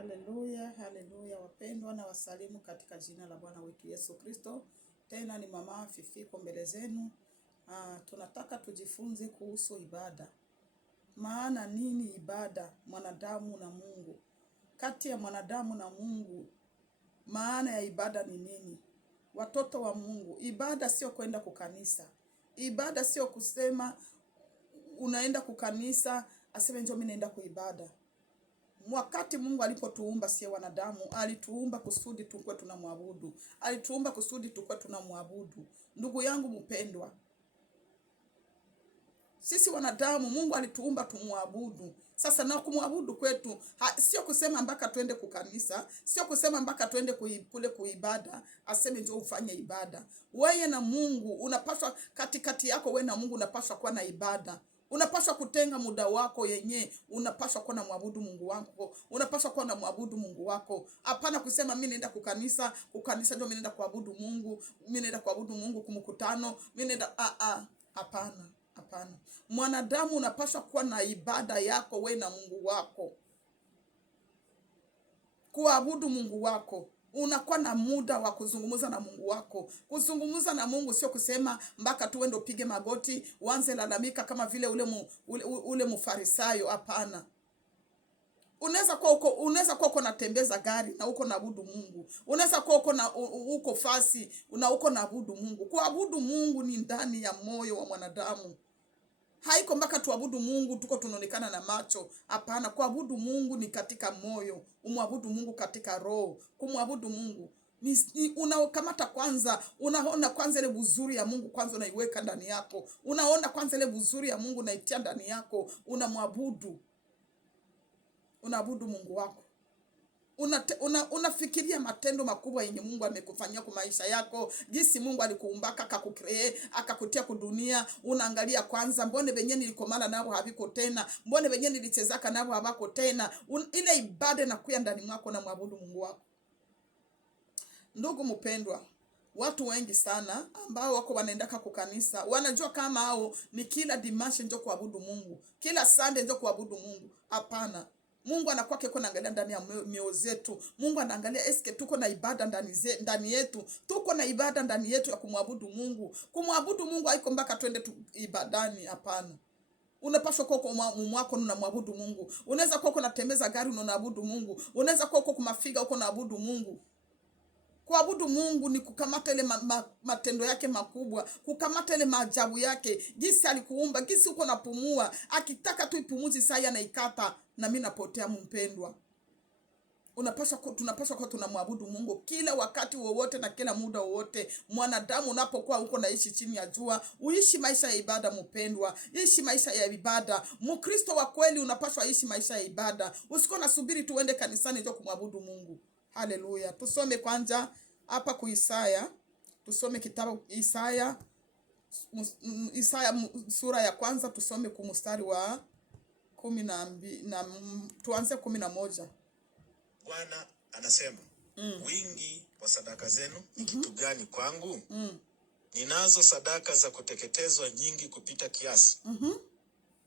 Haleluya, haleluya wapendwa, na wasalimu katika jina la Bwana wetu Yesu Kristo. Tena ni mama Fifiko mbele zenu. Tunataka tujifunze kuhusu ibada. Maana nini ibada? Mwanadamu na Mungu. Kati ya mwanadamu na Mungu, maana ya ibada ni nini? Watoto wa Mungu, ibada sio kwenda kukanisa. Ibada sio kusema unaenda kukanisa, aseme njoo mimi naenda kuibada. Wakati Mungu alipotuumba sie wanadamu, alituumba kusudi tukue tunamwabudu. Alituumba kusudi tukue tunamwabudu. Ndugu yangu mpendwa, sisi wanadamu Mungu alituumba tumwabudu. Sasa na kumwabudu kwetu sio kusema mpaka twende kukanisa, sio kusema mpaka twende kule kuibada, aseme njoo ufanye ibada. Wewe na Mungu unapaswa, katikati yako wewe na Mungu unapaswa kuwa na ibada. Unapaswa kutenga muda wako yenye, unapaswa kuwa na mwabudu Mungu wako. Unapaswa kuwa na mwabudu Mungu wako. Hapana kusema mimi naenda kukanisa ndio mimi naenda kuabudu Mungu, mimi naenda kuabudu Mungu kumkutano, mimi naenda hapana, hapana. Mwanadamu unapaswa kuwa na ibada yako wewe na Mungu wako. Kuabudu Mungu wako. Unakuwa na muda wa kuzungumza na Mungu wako. Kuzungumza na Mungu sio kusema mpaka tu uende upige magoti, uanze lalamika kama vile ule mfarisayo, hapana. Unaweza kuwa uko natembeza gari na uko naabudu Mungu. Unaweza kuwa uko fasi na uko naabudu Mungu. Kuabudu Mungu ni ndani ya moyo wa mwanadamu. Haiko mpaka tuabudu Mungu tuko tunaonekana na macho. Hapana, kuabudu Mungu ni katika moyo. Umwabudu Mungu katika roho. Kumwabudu Mungu unakamata kwanza, unaona kwanza ile uzuri ya Mungu kwanza unaiweka ndani yako. Unaona kwanza ile uzuri ya Mungu unaitia ndani yako, unamwabudu. Unaabudu Mungu wako. Unafikiria matendo makubwa yenye Mungu amekufanyia kwa maisha yako, jinsi Mungu alikuumbaka akakucreate akakutia kwa dunia. Unaangalia kwanza, mbone benye nilikomana nao habiko tena, mbone benye nilichezaka nao habako tena. Ile ibada inakuya ndani mwako na mwabudu Mungu wako. Ndugu mpendwa, watu wengi sana ambao wako wanaendaka kukanisa wanajua kama hao ni kila dimanche ndio kuabudu Mungu, kila Sunday ndio kuabudu Mungu. Hapana. Mungu anakuwa keko naangalia ndani ya mioyo zetu. Mungu anaangalia eske tuko na ibada ndani yetu. Tuko na ibada ndani yetu ya kumwabudu Mungu. Kumwabudu Mungu haiko mpaka twende tu ibadani, hapana. Unapaswa kuwa kwa mwako unamwabudu Mungu. Unaweza kuwa unatembeza gari unaabudu Mungu. Unaweza kuwa uko kumafiga uko naabudu Mungu. Kuabudu Mungu ni kukamata ile matendo yake makubwa, kukamata ile maajabu yake, jinsi alikuumba, jinsi uko napumua, akitaka tu ipumuzi saa anaikata na mimi napotea mpendwa. Tunapaswa kuwa tunamwabudu Mungu kila wakati wowote na kila muda wowote. Mwanadamu unapokuwa uko naishi chini ya jua, uishi maisha ya ibada mpendwa. Ishi maisha ya ibada. Mkristo wa kweli unapaswa ishi maisha ya ibada. Usiko nasubiri tu uende kanisani ndio kumwabudu Mungu. Haleluya. Tusome kwanza hapa ku Isaya. Tusome kitabu Isaya sura ya kwanza, tusome kumstari wa 12 na tuanze 11. Bwana anasema, wingi wa sadaka zenu ni kitu gani kwangu? Ninazo sadaka za kuteketezwa nyingi kupita kiasi.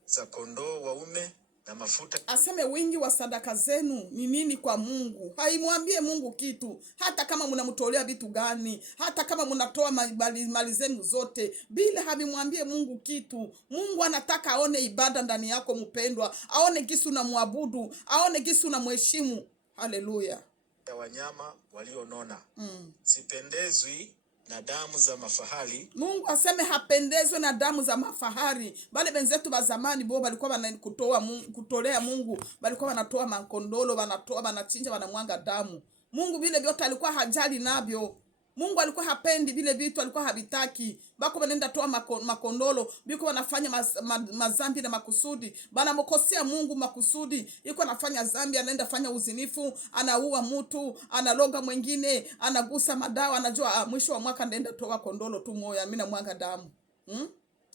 Za kondoo waume na mafuta. Aseme wingi wa sadaka zenu ni nini kwa Mungu? Haimwambie Mungu kitu. Hata kama mnamtolea vitu gani, hata kama mnatoa mali zenu zote, bila habimwambie Mungu kitu. Mungu anataka aone ibada ndani yako mpendwa. Aone gisi unamwabudu, aone gisi unamheshimu. Haleluya. Ya wanyama walionona. Sipendezwi na damu za mafahari. Mungu aseme hapendezwe na damu za mafahari. Bale benzetu ba zamani bo balikuwa kutolea Mungu, balikuwa wanatoa makondolo, wanachinja, wanamwanga damu. Mungu vile vyote alikuwa hajali navyo. Mungu alikuwa hapendi vile vitu, alikuwa habitaki. Bako wanaenda toa makondolo, biko wanafanya mazambi na makusudi. Banamkosea Mungu makusudi. Iko anafanya zambi, anaenda fanya uzinifu, anaua mtu, analoga mwingine, anagusa madawa, anajua mwisho wa mwaka ndaenda toa kondolo tu moyo, mimi na mwanga damu.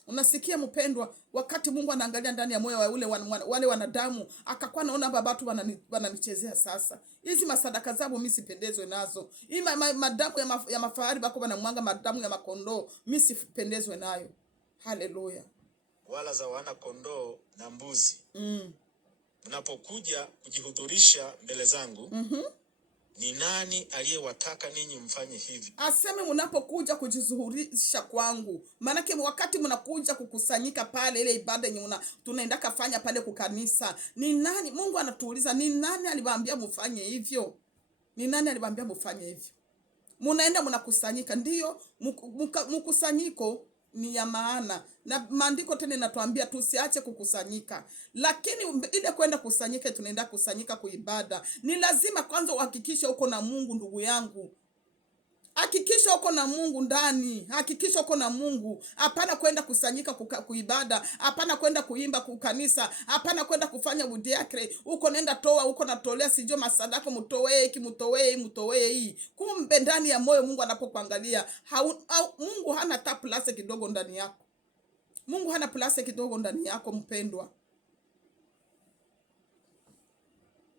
Unasikia mpendwa, wakati Mungu anaangalia ndani ya moyo wa wale wanadamu, akakuwa naona babatu wananichezea sasa. Hizi masadaka zao mimi sipendezwe nazo. Hii madamu ya mafahari bako wanamwanga madamu ya makondoo, mimi sipendezwe nayo. Haleluya. Wala za wana kondoo na mbuzi. mnapokuja kujihudhurisha mbele zangu, ni nani aliyewataka ninyi mfanye hivi? Aseme mnapokuja kujizuhurisha kwangu. Maanake wakati mnakuja kukusanyika pale ile ibada yenye tunaenda kufanya pale kukanisa, ni nani? Mungu anatuuliza ni nani aliwaambia mfanye hivyo? Ni nani aliwaambia mfanye hivyo? Munaenda mnakusanyika, ndio mkusanyiko ni ya maana, na maandiko tena inatuambia tusiache kukusanyika. Lakini ile kwenda kusanyika, tunaenda kusanyika kuibada, ni lazima kwanza uhakikishe uko na Mungu. Ndugu yangu, hakikisha uko na Mungu ndani, hakikisha uko na Mungu. Hapana kwenda kusanyika kuibada, hapana kwenda kuimba kukanisa, hapana kwenda kufanya udiakre, uko nenda toa, uko natolea sijio masadaka, mtoe hii. Kumbe ndani ya moyo Mungu anapokuangalia, Mungu hana ta place kidogo ndani yako. Mungu hana place kidogo ndani yako mpendwa.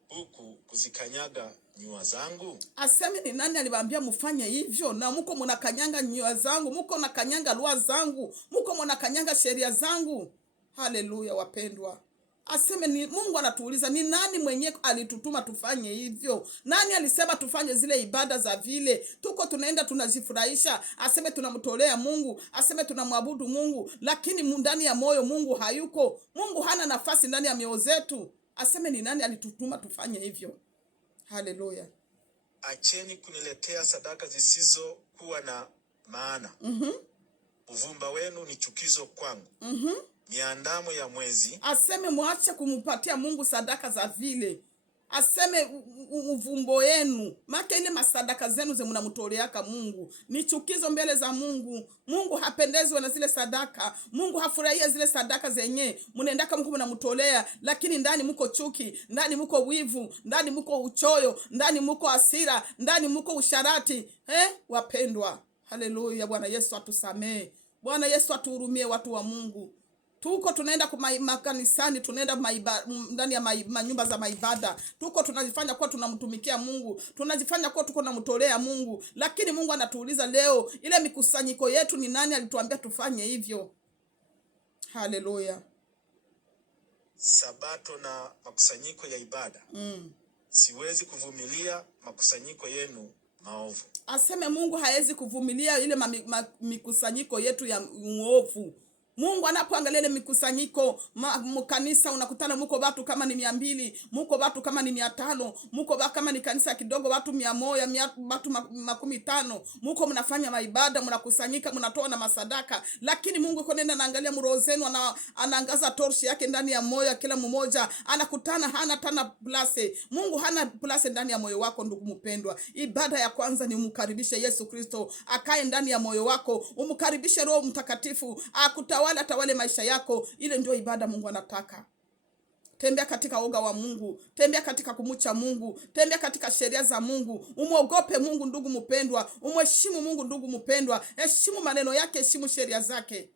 Huku kuzikanyaga nyua zangu. Aseme ni nani aliwaambia mfanye hivyo? Na muko mnakanyanga nyua zangu, muko mnakanyanga lua zangu, muko mnakanyanga sheria zangu. Haleluya wapendwa. Aseme ni Mungu anatuuliza ni nani mwenye alitutuma tufanye hivyo? Nani alisema tufanye zile ibada za vile? Tuko tunaenda tunajifurahisha, aseme tunamtolea Mungu, aseme tunamwabudu Mungu, lakini ndani ya moyo Mungu hayuko. Mungu hana nafasi ndani ya mioyo zetu. Aseme ni nani alitutuma tufanye hivyo? Haleluya. Acheni kuniletea sadaka zisizo kuwa na maana. Uvumba wenu ni chukizo kwangu. Miandamo ya mwezi. Aseme muache kumupatia Mungu sadaka za vile. Aseme uvumbo yenu, maka ile masadaka zenu ze mnamtoleaka Mungu ni chukizo mbele za Mungu. Mungu hapendezwe na zile sadaka. Mungu hafurahia zile sadaka zenye mnaendaka Mungu mnamtolea, lakini ndani mko chuki, ndani mko wivu, ndani mko uchoyo, ndani mko hasira, ndani mko usharati. Wapendwa, haleluya. Bwana Yesu atusamee. Bwana Yesu atuhurumie watu wa Mungu. Tuko tunaenda makanisani, tunaenda ndani ya manyumba za maibada. Tuko tunajifanya kuwa tunamtumikia Mungu, tunajifanya kuwa tuko namtolea Mungu, lakini Mungu anatuuliza leo, ile mikusanyiko yetu ni nani alituambia tufanye hivyo? Haleluya. Sabato na makusanyiko ya ibada. Siwezi kuvumilia makusanyiko yenu maovu. Aseme Mungu haezi kuvumilia ile mikusanyiko yetu ya uovu. Mungu anapoangalia ile mikusanyiko mkanisa, unakutana muko watu kama ni 200, muko watu kama ni 500, muko kama ni kanisa kidogo watu 100, watu 50, muko mnafanya maibada, mnakusanyika, mnatoa na masadaka, lakini Mungu yuko nenda anaangalia mroho zenu, anaangaza torch yake ndani ya moyo kila mmoja, anakutana hana tana place. Mungu hana place ndani ya moyo wako ndugu mpendwa. Ibada ya kwanza ni umkaribishe Yesu Kristo akae ndani ya moyo wako, umkaribishe Roho Mtakatifu atawale maisha yako. Ile ndio ibada Mungu anataka. Tembea katika oga wa Mungu, tembea katika kumucha Mungu, tembea katika sheria za Mungu. Umuogope Mungu ndugu mpendwa, umheshimu Mungu ndugu mpendwa, heshimu maneno yake, heshimu sheria zake.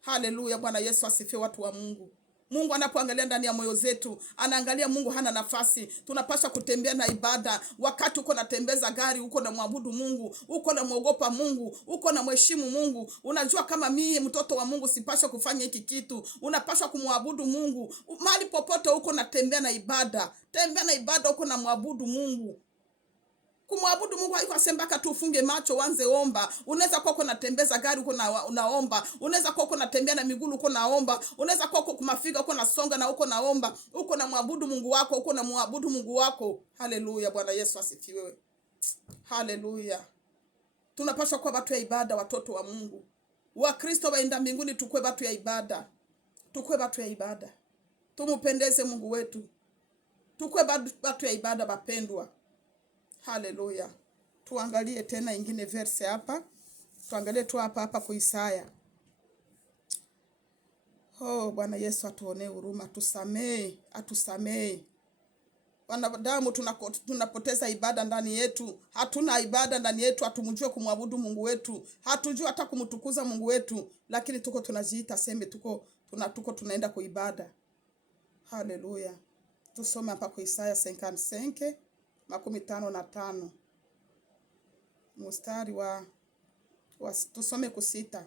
Haleluya. Bwana Yesu asifiwe watu wa Mungu. Mungu anapoangalia ndani ya moyo zetu, anaangalia Mungu hana nafasi. Tunapaswa kutembea na ibada. Wakati uko natembeza gari, uko na mwabudu Mungu, uko na muogopa Mungu, uko na mheshimu Mungu. Unajua kama mimi mtoto wa Mungu sipaswa kufanya hiki kitu. Unapaswa kumwabudu Mungu. Mahali popote uko natembea na ibada. Tembea na ibada, uko na mwabudu Mungu. Kumwabudu Mungu haiko asembaka tu ufunge macho uanze omba. Unaweza kuwa uko natembeza gari uko unaomba. Unaweza kuwa uko natembea na miguu uko naomba. Unaweza kuwa uko kumafiga uko nasonga na uko naomba. Uko na mwabudu Mungu wako, uko na mwabudu Mungu wako. Haleluya. Bwana Yesu asifiwe. Haleluya. Tunapaswa kuwa watu ya ibada, watoto wa Mungu. Wakristo waenda mbinguni tukue watu ya ibada. Tukue watu ya ibada. Tumupendeze Mungu wetu. Tukue watu ya ibada wapendwa. Haleluya. Tuangalie tena ingine verse hapa. Tuangalie tu hapa kwa Isaya. Bwana Yesu atuonee huruma, atusamee. Wanadamu tunapoteza ibada ndani yetu. Hatuna ibada ndani yetu, hatumjue kumwabudu Mungu wetu. Hatujui hata kumtukuza Mungu wetu, lakini tuko tunajiita sembe tuko tunaenda kwa ibada. Haleluya. Tusome hapa kwa Isaya 55:55. Mstari wa tusome kusita.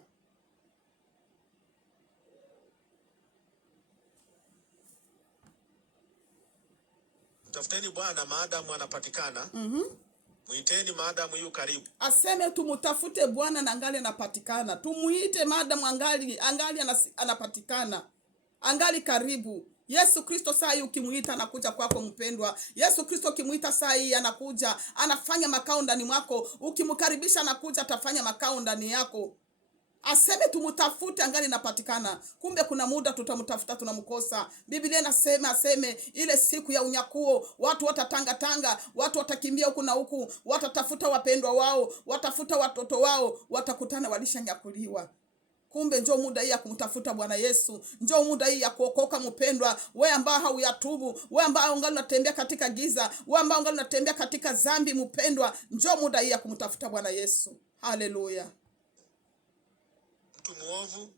Mtafuteni Bwana maadamu anapatikana. Muiteni maadamu yu karibu. Aseme tumutafute Bwana na angali anapatikana. Tumuite maadamu angali anapatikana. Angali karibu. Yesu Kristo saa hii ukimuita anakuja kwako mpendwa. Yesu Kristo ukimuita saa hii anakuja, anafanya makao ndani mwako. Ukimkaribisha anakuja atafanya makao ndani yako. Aseme tumutafute angali napatikana. Kumbe kuna muda tutamutafuta tunamkosa. Biblia inasema aseme ile siku ya unyakuo watu watatangatanga, watu watakimbia huku na huku, watatafuta wapendwa wao, watafuta watoto wao, watakutana walishanyakuliwa. Kumbe njoo muda hii ya kumtafuta Bwana Yesu. Njoo muda hii ya kuokoka mpendwa. Wewe ambao hauyatubu, wewe ambao ungali unatembea katika giza, wewe ambao ungali unatembea katika dhambi mpendwa, njoo muda hii ya kumtafuta Bwana Yesu. Haleluya. Mtu muovu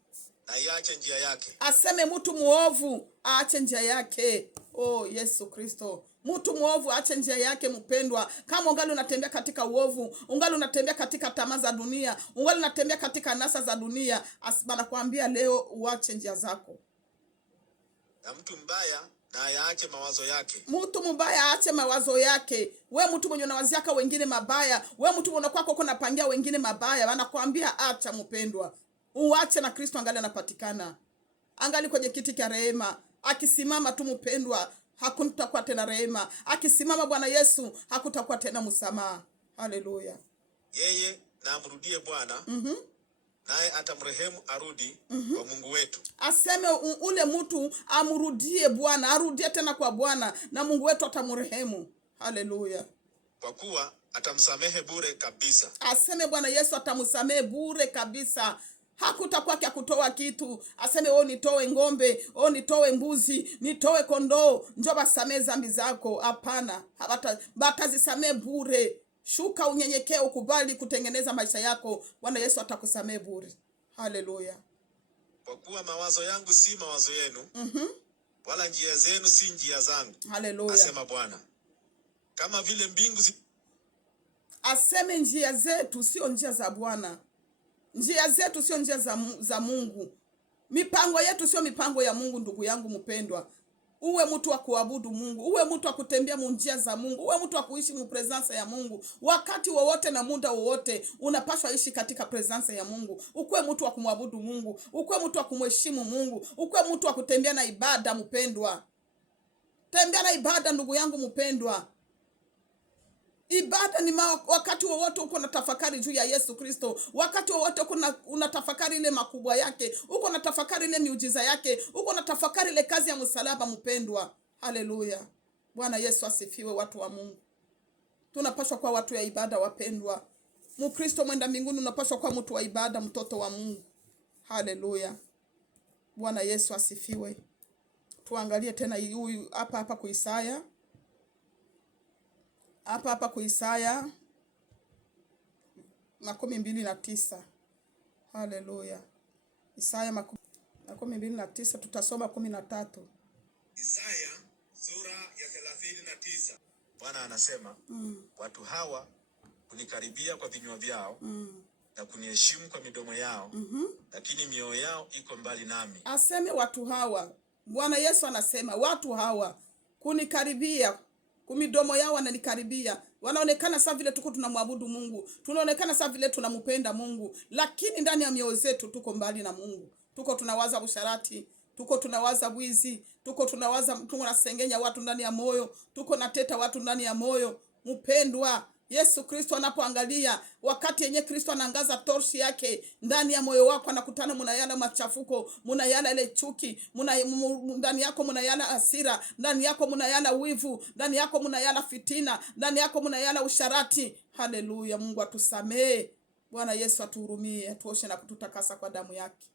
na iache njia yake. Aseme mtu muovu aache njia yake. Oh Yesu Kristo. Mtu muovu aache njia yake mpendwa. Kama ungali unatembea katika uovu, ungali unatembea katika tamaa za dunia, ungali unatembea katika nasa za dunia, anakuambia leo uache njia zako. Na mtu mbaya na aache mawazo yake. Mtu mbaya aache mawazo yake. We mtu mwenye unawaziaka wengine mabaya, we mtu mwenye kwako unapangia wengine mabaya, anakuambia acha mpendwa. Uache na Kristo angali anapatikana. Angali kwenye kiti cha rehema. Akisimama tu mpendwa, hakutakuwa tena rehema. Akisimama Bwana Yesu, hakutakuwa tena msamaha. Haleluya. Yeye na amrudie Bwana. Naye atamrehemu arudi kwa Mungu wetu. Aseme ule mtu amrudie Bwana, arudie tena kwa Bwana na Mungu wetu atamrehemu. Haleluya. Kwa kuwa atamsamehe bure kabisa. Aseme Bwana Yesu atamsamehe bure kabisa. Hakutakuwa kia kutoa kitu. Aseme wewe nitoe ngombe, wewe nitoe mbuzi, nitoe kondoo, njoo basamee dhambi zako. Hapana. Batazisamee bure. Shuka unyenyekee, ukubali kutengeneza maisha yako. Bwana Yesu atakusamee bure. Haleluya. Kwa kuwa mawazo yangu si mawazo yenu. Wala njia zenu si njia zangu. Haleluya. Asema Bwana. Kama vile mbingu aseme njia zetu sio njia za Bwana. Njia zetu sio njia za Mungu. Mipango yetu sio mipango ya Mungu. Ndugu yangu mpendwa, uwe mtu wa kuabudu Mungu, uwe mtu wa kutembea njia za Mungu, uwe mtu wa kuishi mu presence ya Mungu. Wakati wowote na muda wowote unapaswa ishi katika presence ya Mungu. Ukuwe mtu wa kumwabudu Mungu, ukuwe mtu wa kumheshimu Mungu, ukuwe mtu wa kutembea na ibada mpendwa. Tembea na ibada ndugu yangu mpendwa. Ibada ni wakati wowote uko na tafakari juu ya Yesu Kristo. Wakati wowote una tafakari ile makubwa yake. Uko na tafakari ile miujiza yake. Uko na tafakari ile kazi ya msalaba mpendwa. Haleluya. Bwana Yesu asifiwe watu wa Mungu. Tunapaswa kuwa watu ya ibada wapendwa. Mkristo mwenda mbinguni unapaswa kuwa mtu wa ibada, mtoto wa Mungu. Haleluya. Bwana Yesu asifiwe. Tuangalie tena huyu hapa kwa Isaya. Hapa kwa Isaya 29. Haleluya. Isaya 29 tutasoma 13. Isaya sura ya 39. Bwana anasema, watu hawa kunikaribia kwa vinywa vyao na kuniheshimu kwa midomo yao, lakini mioyo yao iko mbali nami. Aseme watu hawa. Bwana Yesu anasema watu hawa kunikaribia, kumidomo yao wananikaribia. Wanaonekana sawa vile tuko tunamwabudu Mungu. Tunaonekana sawa vile tunampenda Mungu, lakini ndani ya mioyo zetu tuko mbali na Mungu. Tuko tunawaza usharati, tuko tunawaza wizi, tuko tunasengenya watu ndani ya moyo, tuko nateta watu ndani ya moyo. Mpendwa, Yesu Kristo anapoangalia, wakati yenye Kristo anaangaza torchi yake ndani ya moyo wako, anakutana munayala machafuko, munayala ile chuki, ndani yako munayala hasira, ndani yako munayala wivu, ndani yako munayala fitina, ndani yako munayala usharati. Haleluya. Mungu atusamee. Bwana Yesu atuhurumie, atuoshe na kututakasa kwa damu yake.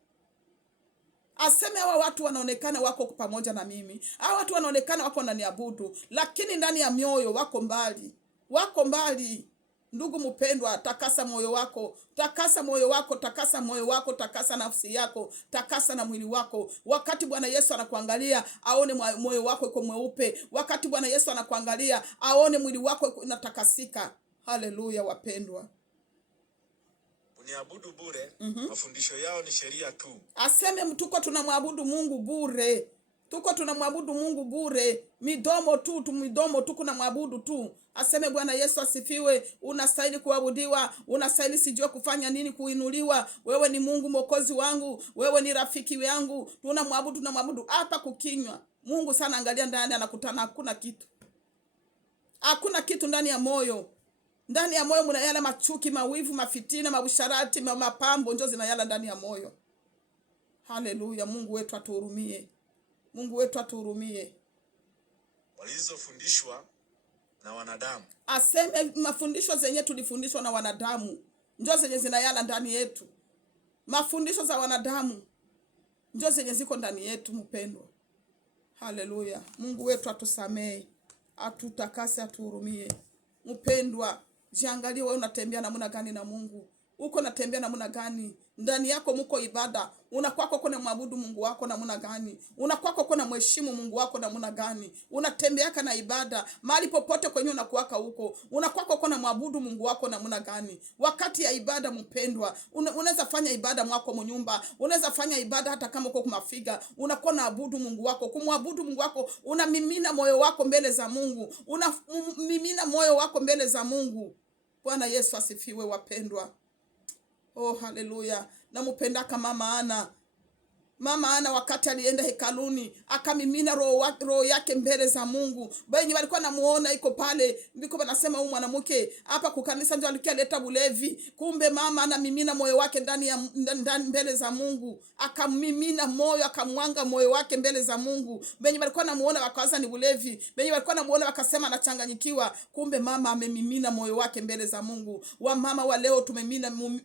Aseme hawa watu wanaonekana wako pamoja na mimi. Hawa watu wanaonekana wako wananiabudu, lakini ndani ya mioyo wako mbali. Wako mbali. Ndugu mpendwa, takasa moyo wako. Takasa moyo wako, takasa moyo wako, takasa nafsi yako, takasa na mwili wako. Wakati Bwana Yesu anakuangalia, aone moyo wako uko mweupe. Wakati Bwana Yesu anakuangalia, aone mwili wako unatakasika. Haleluya wapendwa. Uniabudu bure, mafundisho yao ni sheria tu. Aseme mtuko tunamwabudu Mungu bure. Tuko tunamwabudu Mungu bure, midomo tu kuna mwabudu tu. Aseme Bwana Yesu asifiwe. Unastahili kuabudiwa, unastahili sijua kufanya nini, kuinuliwa. Wewe ni Mungu mwokozi wangu, wewe ni rafiki yangu. Tunamwabudu hapa kukinywa. Mungu sana, angalia ndani, anakutana hakuna kitu. Hakuna kitu ndani ya moyo. Ndani ya moyo mna yala machuki, mawivu, mafitina, mabusharati, mapambo ndio zinayala ndani ya moyo. Haleluya. Mungu wetu atuhurumie. Mungu wetu atuhurumie. Walizofundishwa na wanadamu. Aseme mafundisho zenye tulifundishwa na wanadamu ndio zenye zinayala ndani yetu. Mafundisho za wanadamu ndio zenye ziko ndani yetu, mpendwa. Haleluya. Mungu wetu atusamee, atutakase, atuhurumie. Mpendwa, jiangalie wewe unatembea namna gani na Mungu. Uko natembea namna gani? Ndani yako mko ibada. Unakwako kuna mwabudu Mungu wako namna gani? Unakwako kuna mheshimu Mungu wako namna gani? Unatembeaka na ibada. Mahali popote kwenye unakuwaka huko, unakwako kuna mwabudu Mungu wako namna gani? Wakati ya ibada, mpendwa, unaweza fanya ibada mwako mnyumba. Unaweza fanya ibada hata kama uko kumafiga. Unakuwa naabudu Mungu wako. Kumwabudu Mungu wako, unamimina moyo wako mbele za Mungu. Unamimina moyo wako mbele za Mungu. Bwana Yesu asifiwe, wapendwa. Oh, haleluya. Namupendaka Mama Ana wakati alienda hekaluni, akamimina roho yake mbele za Mungu. Benye walikuwa namuona iko pale, ndiko wanasema huyu mwanamke hapa kukanisa ndio alikuwa leta bulevi. Kumbe mama anamimina moyo wake ndani mbele za Mungu. Akamimina moyo, akamwanga moyo wake mbele za Mungu. Benye walikuwa namuona wakawaza ni bulevi. Benye walikuwa namuona wakasema anachanganyikiwa. Kumbe mama amemimina moyo wake mbele za Mungu. Wa mama wa leo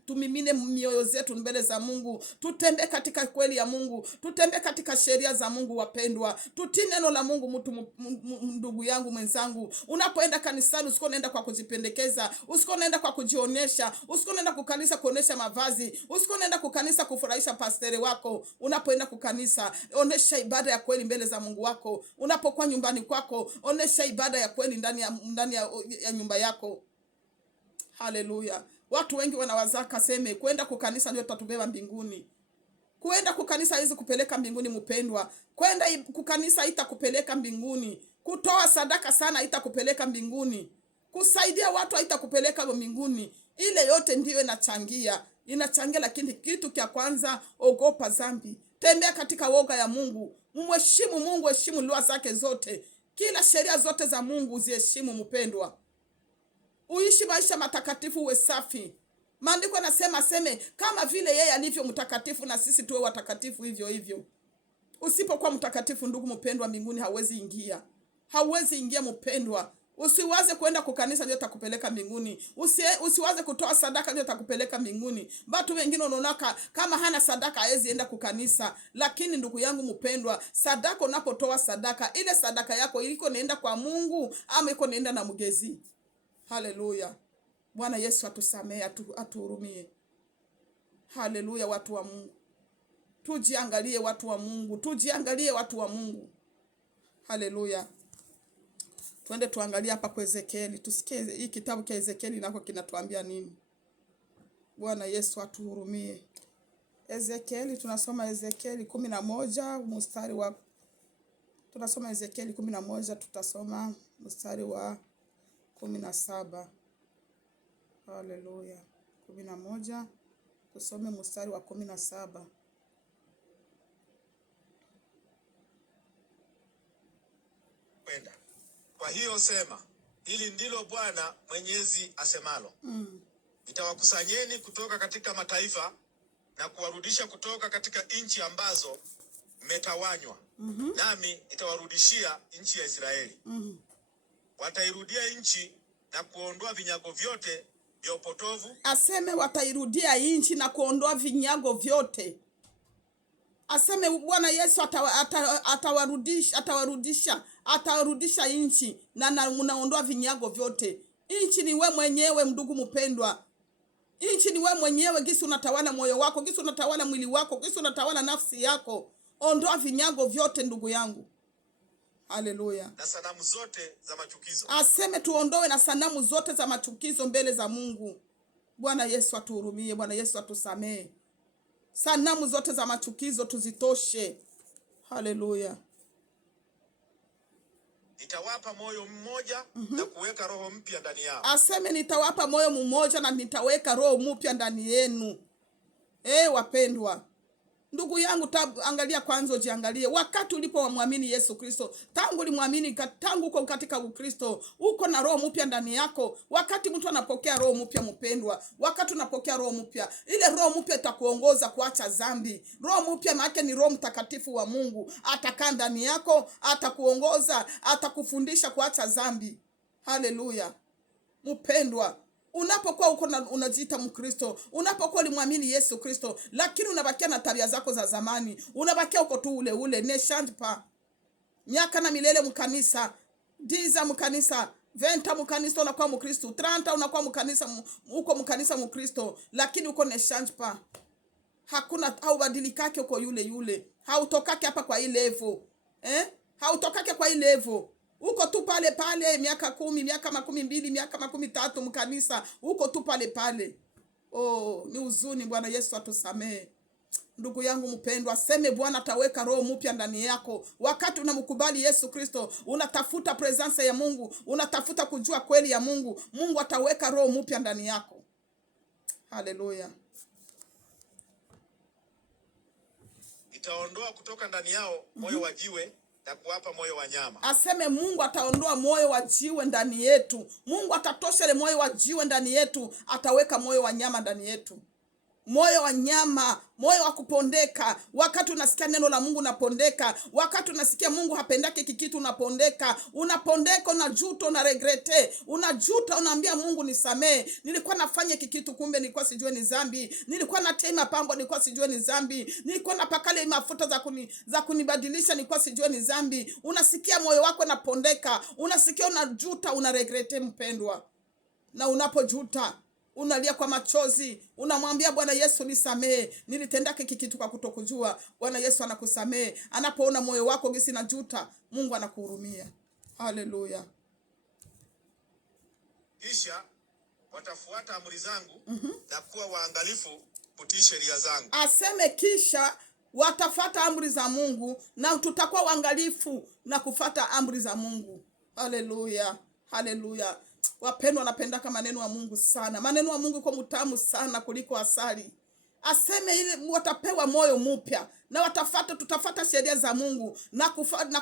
tumimine mioyo zetu mbele za Mungu. Tutembe katika kweli ya Mungu. Tutembe katika sheria za Mungu, wapendwa. Tutii neno la Mungu. Mtu ndugu yangu mwenzangu, unapoenda kanisani usiko naenda kwa kujipendekeza, usiko naenda kwa kujionesha, usiko naenda kukanisa kuonesha mavazi, usiko naenda kukanisa kufurahisha pastori wako. Unapoenda kukanisa, onesha ibada ya kweli mbele za Mungu wako. Unapokuwa nyumbani kwako, onesha ibada ya kweli ndani ya nyumba yako. Haleluya. Watu wengi wanawazaka seme kwenda kukanisa ndio tatubeba mbinguni. Kwenda kukanisa hizi kupeleka mbinguni, mpendwa. Kwenda kukanisa itakupeleka mbinguni. Kutoa sadaka sana itakupeleka mbinguni. Kusaidia watu itakupeleka mbinguni. Ile yote ndiyo inachangia, lakini kitu cha kwanza, ogopa dhambi. Tembea katika woga ya Mungu. Mheshimu Mungu, heshimu lua zake zote. Kila sheria zote za Mungu ziheshimu, mpendwa. Uishi maisha matakatifu, uwe safi. Maandiko yanasema kama vile yeye alivyo mtakatifu na sisi tuwe watakatifu hivyo hivyo. Usipokuwa mtakatifu, ndugu mpendwa, mbinguni hauwezi ingia. Hauwezi ingia, mpendwa. Usiwaze kwenda kukanisa ndio takupeleka mbinguni. Usiwaze kutoa sadaka ndio takupeleka mbinguni. Watu wengine wanaona kama hana sadaka hawezi enda kukanisa. Lakini ndugu yangu mpendwa, sadaka, unapotoa sadaka, ile sadaka yako iliko naenda kwa Mungu ama iko naenda na mgezi? Haleluya. Bwana Yesu atusamee, atuhurumie. Haleluya, watu wa Mungu. Tujiangalie watu wa Mungu. Tujiangalie watu wa Mungu. Haleluya. Twende tuangalie hapa kwa Ezekieli. Tusikie hii kitabu cha Ezekieli nako kinatuambia nini. Bwana Yesu atuhurumie. Ezekieli, tunasoma Ezekieli 11 mstari wa tunasoma Ezekieli 11, tutasoma mstari wa 17. Haleluya. 11, tusome mstari wa 17. Kwa hiyo sema, hili ndilo Bwana Mwenyezi asemalo. Nitawakusanyeni kutoka katika mataifa na kuwarudisha kutoka katika nchi ambazo mmetawanywa. Nami nitawarudishia nchi ya Israeli. Watairudia nchi na kuondoa vinyago vyote vya upotovu. Aseme watairudia nchi na kuondoa vinyago vyote. Aseme Bwana Yesu atawarudisha nchi na unaondoa vinyago vyote. Nchi ni we mwenyewe, ndugu mpendwa. Nchi ni we mwenyewe, gisi unatawala moyo wako, gisi unatawala mwili wako, gisi unatawala nafsi yako. Ondoa vinyago vyote, ndugu yangu. Haleluya. Na sanamu zote za machukizo. Aseme tuondoe na sanamu zote za machukizo mbele za Mungu. Bwana Yesu atuhurumie, Bwana Yesu atusamee. Sanamu zote za machukizo tuzitoshe. Haleluya. nitawapa moyo mmoja na kuweka roho mpya ndani yao. Aseme nitawapa moyo mmoja na nitaweka roho mpya ndani yenu. Wapendwa, ndugu yangu, angalia kwanza, ujiangalie wakati ulipomwamini Yesu Kristo. Tangu ulimwamini, tangu uko katika Ukristo, uko na roho mpya ndani yako. Wakati mtu anapokea roho mpya, mpendwa, wakati unapokea roho mpya, ile roho mpya itakuongoza kuacha dhambi. Roho mpya maana ni Roho Mtakatifu wa Mungu, atakaa ndani yako, atakuongoza, atakufundisha kuacha dhambi. Haleluya. Mpendwa, unapokuwa uko unajiita Mkristo, unapokuwa ulimwamini Yesu Kristo, lakini unabakia na tabia zako za zamani, unabakia uko tu ule ule, ne change pas. Miaka na milele mkanisa, 10 mkanisa, 20 mkanisa, unakuwa Mkristo, 30 unakuwa mkanisa, uko mkanisa Mkristo, lakini uko ne change pas. Hakuna, haubadilikake, uko yule yule. Hautokake hapa kwa hii level. Hautokake kwa hii level. Uko tu pale pale, miaka 10, miaka 12, miaka 13 mkanisa, uko tu pale pale. Ni huzuni. Bwana Yesu atusamee. Ndugu yangu mpendwa, seme Bwana ataweka roho mpya ndani yako. Wakati unamkubali Yesu Kristo, unatafuta presence ya Mungu, unatafuta kujua kweli ya Mungu, Mungu ataweka roho mpya ndani yako. Haleluya. Nitaondoa kutoka ndani yao moyo wa jiwe na kuwapa moyo wa nyama. Aseme Mungu ataondoa moyo wa jiwe ndani yetu. Mungu atatosha ile moyo wa jiwe ndani yetu, ataweka moyo wa nyama ndani yetu. Moyo wa nyama, moyo wa kupondeka. Wakati unasikia neno la Mungu unapondeka. Wakati unasikia Mungu hapendaki hiki kitu unapondeka. Unapondeka, unajuta, unaregrete. Unajuta, unaambia Mungu nisamee. Nilikuwa nafanya hiki kitu, kumbe nilikuwa sijue ni dhambi. Nilikuwa natema pambo, nilikuwa sijue ni dhambi. Nilikuwa napakale mafuta za kunibadilisha, nilikuwa sijue ni dhambi. Unasikia moyo wako unapondeka. Unasikia unajuta, unaregrete mpendwa. Na unapojuta, unalia kwa machozi, unamwambia Bwana Yesu nisamee, nilitenda hiki kitu kwa kutokujua. Bwana Yesu anakusamee. Anapoona moyo wako gisi na juta, Mungu anakuhurumia. Haleluya. Kisha watafuata amri zangu na kuwa waangalifu kutii sheria zangu. Aseme kisha watafuata amri za Mungu na tutakuwa waangalifu na kufuata amri za Mungu. Haleluya. Haleluya. Wapendwa, napenda maneno ya Mungu sana. Maneno ya Mungu iko mtamu sana kuliko asali. Aseme ile watapewa moyo mpya na tutafuata sheria za Mungu na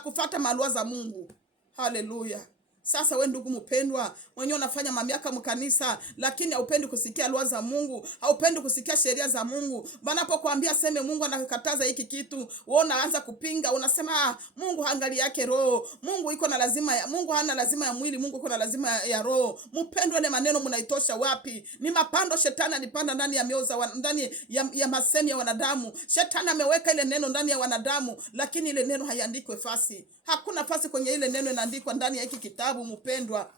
kufuata malua za Mungu. Haleluya. Sasa we ndugu mpendwa, mwenye unafanya mamiaka mkanisa, lakini haupendi kusikia lua za Mungu, haupendi kusikia sheria za Mungu. Banapokuambia seme Mungu anakataza hiki kitu, wewe unaanza kupinga, unasema Mungu haangali yake roho. Mungu iko na lazima ya Mungu, hana lazima ya mwili, Mungu iko na lazima ya roho. Mpendwa, ile maneno mnaitosha wapi? Ni mapando shetani alipanda ndani ya mioyo ndani ya masemi ya wanadamu. Shetani ameweka ile neno ndani ya wanadamu, lakini ile neno haiandikwe fasi. Hakuna fasi kwenye ile neno inaandikwa ndani ya hiki kitabu mpendwa.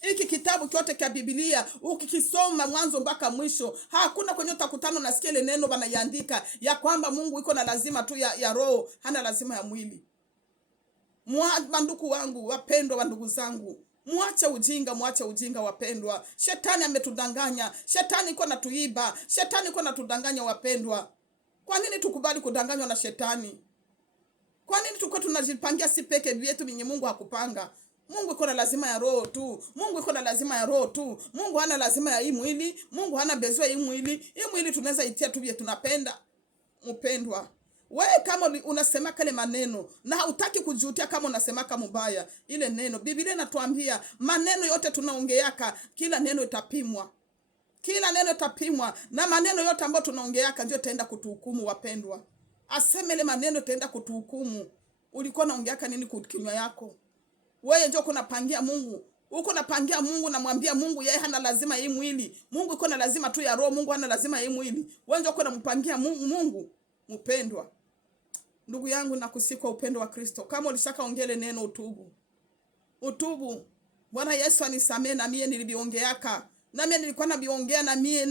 Hiki kitabu kyote cha Biblia ukikisoma mwanzo mpaka mwisho, hakuna kwenye utakutana na sikia ile neno banaiandika ya kwamba Mungu iko na lazima tu ya roho, hana lazima ya mwili. Mandugu wangu wapendwa, wa ndugu zangu, muache ujinga wapendwa. Shetani ametudanganya, shetani iko natuiba, shetani iko natudanganya wapendwa. Kwa nini tukubali kudanganywa na shetani? Kwa nini tuko tunajipangia si peke yetu yenye Mungu hakupanga? Mungu iko na lazima ya roho tu. Mungu iko na lazima ya roho tu. Mungu hana lazima ya hii mwili. Mungu hana besoin ya hii mwili. Hii mwili tunaweza itia tu vile tunapenda. Mpendwa, wewe kama unasema kale maneno na hautaki kujutia kama unasema kama mbaya, ile neno Biblia inatuambia maneno yote tunaongeaka, kila neno itapimwa. Kila neno itapimwa, na maneno yote ambayo tunaongeaka ndio taenda kutuhukumu wapendwa. Aseme ile maneno taenda kutuhukumu. Ulikuwa unaongeaka nini kwa kinywa yako? Wewe njoo kunapangia Mungu. Uko napangia Mungu na mwambia Mungu yeye hana lazima hii mwili. Mungu iko na lazima tu ya roho, Mungu hana lazima hii mwili. Wewe njoo kunampangia Mungu. Mpendwa, ndugu yangu, nakusikwa upendo wa Kristo. Kama ulishaka ongele neno utubu. Utubu. Bwana Yesu anisamee, na mie nilibiongeaka. Na mie nilikuwa nabiongea, na mie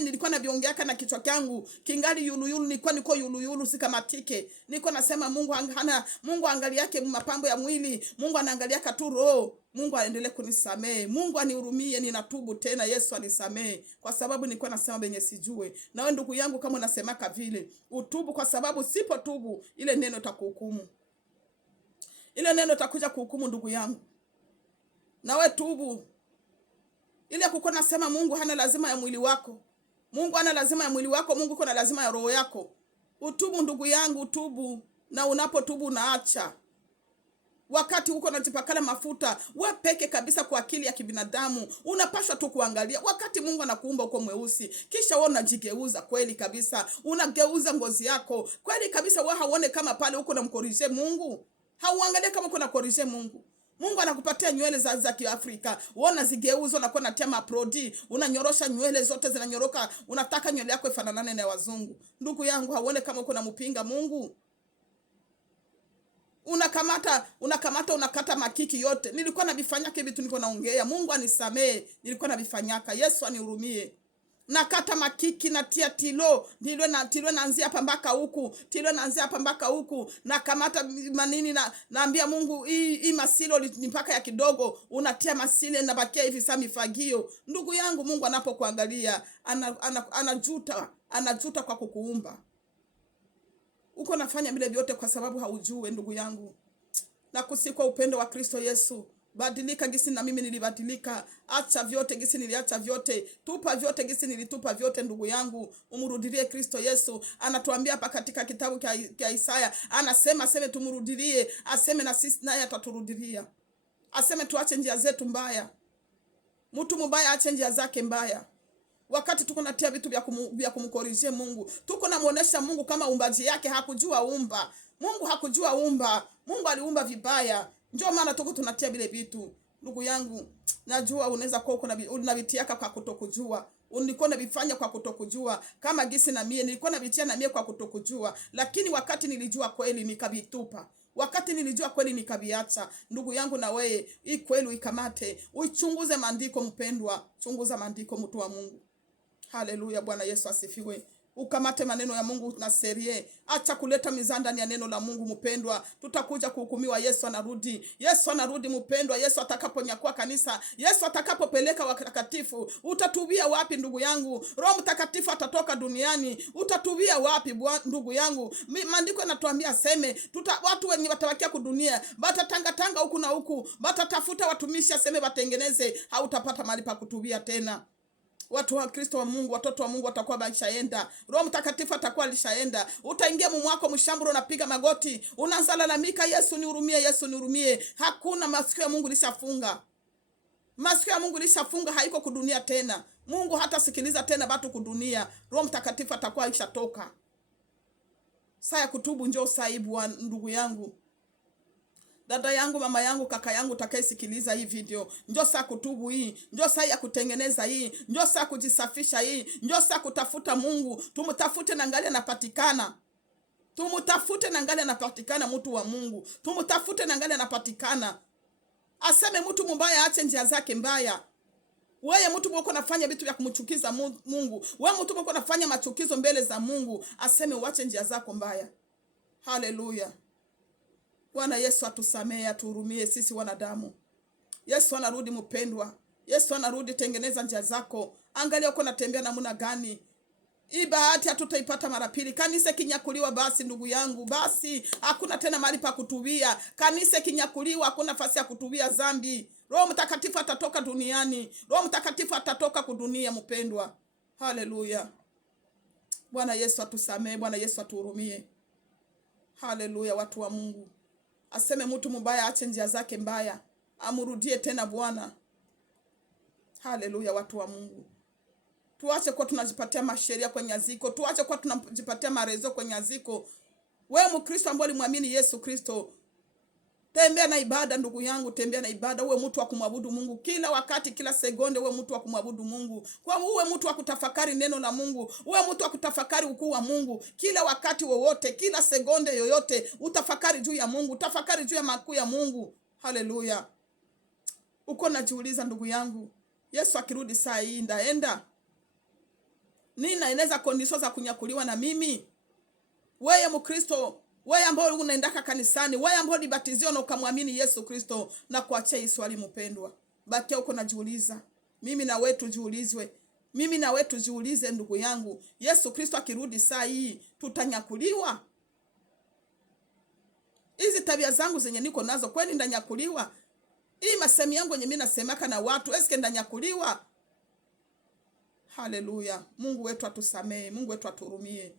nilikuwa nabiongeaka na kichwa changu kingali yulu, niko yulu sikamatike. Niko nasema Mungu angalia yake mapambo ya mwili, Mungu anaangalia tu roho. Mungu aendelee kunisamee, Mungu anihurumie, ninatubu tena, Yesu anisamee kwa sababu nilikuwa nasema benye sijue. Na wewe ndugu yangu, kama unasemaka vile, utubu, kwa sababu sipo tubu ile neno itakuhukumu. Ile neno itakuja kuhukumu ndugu yangu. Nawe tubu. Ile kuko nasema Mungu hana lazima ya mwili wako. Mungu hana lazima ya mwili wako, Mungu kuna lazima ya roho yako. Utubu ndugu yangu, utubu, na unapotubu unaacha. Wakati uko unajipakana mafuta, wewe peke kabisa kwa akili ya kibinadamu, unapaswa tu kuangalia. Wakati Mungu anakuumba uko mweusi, kisha wewe unajigeuza kweli kabisa, unageuza ngozi yako. Kweli kabisa wewe hauone kama pale uko unamkorije Mungu. Hauangalie kama uko unakorije Mungu. Mungu anakupatia nywele za Kiafrika. Wewe unazigeuza, unakuwa unatia maprodi, unanyorosha nywele zote zinanyoroka, unataka nywele yako ifananane na wazungu. Ndugu yangu, hauone kama uko unampinga Mungu. Unakata makiki yote. Nilikuwa nabifanyaka hivi tu, niko naongea. Mungu anisamee, nilikuwa nabifanyaka. Yesu anihurumie. Nakata makiki, natia tilo naanzia hapa mpaka huku, tilo naanzia hapa mpaka huku. Nakamata manini, naambia Mungu hii masilo nipaka ya kidogo, unatia masile na bakia hivi saa mifagio. Ndugu yangu, Mungu anapokuangalia anajuta kwa kukuumba. Uko nafanya vile vyote kwa sababu haujue. Ndugu yangu, na kusikwa upendo wa Kristo Yesu. Badilika gisi na mimi nilibadilika. Acha vyote gisi niliacha vyote. Tupa vyote gisi nilitupa vyote. Ndugu yangu, umrudilie Kristo Yesu. Anatuambia hapa katika kitabu cha Isaya, anasema tumurudilie, aseme na sisi naye ataturudilia. Aseme tuache njia zetu mbaya. Mtu mbaya ache njia zake mbaya. Wakati tuko natia vitu vya kumkorije Mungu, tuko namuonesha Mungu kama umbaji yake hakujua umba. Mungu hakujua umba. Mungu aliumba vibaya. Ndio maana tuko tunatia vile vitu. Ndugu yangu, najua unaweza kuwa unavitiaka kwa kutokujua. Nilikuwa nabifanya kwa kutokujua. Kama gisi na mie nilikuwa nabitia na mie kwa kutokujua, lakini wakati nilijua kweli nikavitupa. Wakati nilijua kweli nikaviacha. Ndugu yangu, na wewe hii kweli uikamate. Uichunguze maandiko mpendwa. Chunguza maandiko, mtu wa Mungu. Haleluya, Bwana Yesu asifiwe. Ukamate maneno ya Mungu na serie. Acha kuleta mizani ndani ya neno la Mungu mpendwa. Tutakuja kuhukumiwa. Yesu anarudi. Yesu anarudi mpendwa. Yesu atakaponyakua kanisa, Yesu atakapopeleka watakatifu, utatubia wapi ndugu yangu? Roho Mtakatifu atatoka duniani. Utatubia wapi ndugu yangu? Maandiko yanatuambia seme, watu wenye watawakia kudunia, batatanga huku na huku, batatafuta watumishi aseme batengeneze, hautapata mahali pa kutubia tena. Watu wa Kristo wa Mungu, watoto wa Mungu watakuwa walishaenda. Roho Mtakatifu atakuwa alishaenda. Utaingia mwako mshamburo, unapiga magoti, unazalalamika, Yesu nihurumie, Yesu nihurumie. Hakuna, masikio ya Mungu lishafunga. Masikio ya Mungu lishafunga, haiko kudunia tena. Mungu hata sikiliza tena watu kudunia. Roho Mtakatifu atakuwa alishatoka. Saa ya kutubu njoo saibu wa ndugu yangu. Dada yangu, mama yangu, kaka yangu utakayesikiliza hii video, njoo saa kutubu hii, njoo saa ya kutengeneza hii, njoo saa kujisafisha hii, njoo saa kutafuta Mungu. Tumtafute na ngali anapatikana. Tumtafute na ngali anapatikana, mtu wa Mungu. Tumtafute na ngali anapatikana. Aseme mtu mbaya aache njia zake mbaya. Wewe mtu mwako nafanya vitu vya kumchukiza Mungu. Wewe mtu mwako nafanya machukizo mbele za Mungu. Aseme uache njia zako mbaya. Haleluya. Bwana Yesu atusamee, atuhurumie sisi wanadamu. Yesu anarudi mpendwa. Yesu anarudi, tengeneza njia zako. Angalia uko natembea namna gani. Hii bahati hatutaipata mara pili. Kanisa kinyakuliwa basi ndugu yangu, basi hakuna tena mahali pa kutubia. Kanisa kinyakuliwa, hakuna nafasi ya kutubia dhambi. Roho Mtakatifu atatoka duniani. Roho Mtakatifu atatoka kudunia mpendwa. Haleluya. Bwana Yesu atusamee, Bwana Yesu atuhurumie. Haleluya, watu wa Mungu. Aseme mtu mbaya aache njia zake mbaya, amrudie tena Bwana. Haleluya, watu wa Mungu. Tuache kwa tunajipatia masheria kwenye aziko. Tuache kwa tunajipatia marezo kwenye aziko. Wewe Mkristo ambaye ulimwamini Yesu Kristo, tembea na ibada ndugu yangu, tembea na ibada. Uwe mtu wa kumwabudu Mungu kila wakati, kila sekunde. Uwe mtu wa kumwabudu Mungu. Kwa uwe mtu wa kutafakari neno la Mungu. Uwe mtu wa kutafakari ukuu wa Mungu kila wakati wowote, kila sekunde yoyote. Utafakari juu ya Mungu, utafakari juu ya makuu ya Mungu. Haleluya. Uko najiuliza ndugu yangu, Yesu akirudi saa hii ndaenda nini? Inaweza kondisho za kunyakuliwa na mimi? Wewe Mkristo, wewe ambao unaendaka kanisani, wewe ambao ulibatizwa na ukamwamini Yesu Kristo, na kuachia hii swali mpendwa. Bakia uko najiuliza. Mimi na wewe tujiulizwe. Mimi na wewe tujiulize ndugu yangu. Yesu Kristo akirudi saa hii tutanyakuliwa? Hizi tabia zangu zenye niko nazo kweli ndanyakuliwa? Hii masemi yangu yenye mimi nasemaka na watu eske ndanyakuliwa? Haleluya. Mungu wetu atusamee, Mungu wetu aturumie.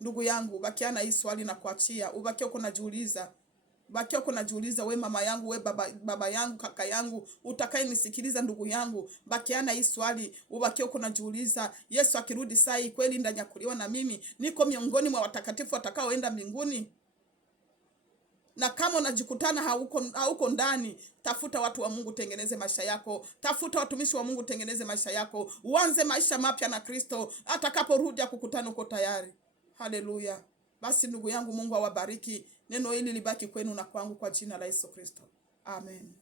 Ndugu yangu, bakiana hii swali na kuachia. Ubakie uko najiuliza. Bakia uko najiuliza, we mama yangu, we baba yangu, kaka yangu, utakaye nisikiliza ndugu yangu, bakiana hii swali, ubakie uko najiuliza, Yesu akirudi saa hii kweli ndanyakuliwa na mimi niko miongoni mwa watakatifu watakaoenda mbinguni? Na kama unajikutana hauko ndani, tafuta watu wa Mungu, tengeneze maisha yako. Tafuta watumishi wa Mungu, tengeneze maisha yako. Uanze maisha mapya na Kristo. Atakaporudi akukutana uko tayari. Haleluya. Basi ndugu yangu, Mungu awabariki. Neno hili libaki kwenu na kwangu kwa jina la Yesu Kristo. Amen.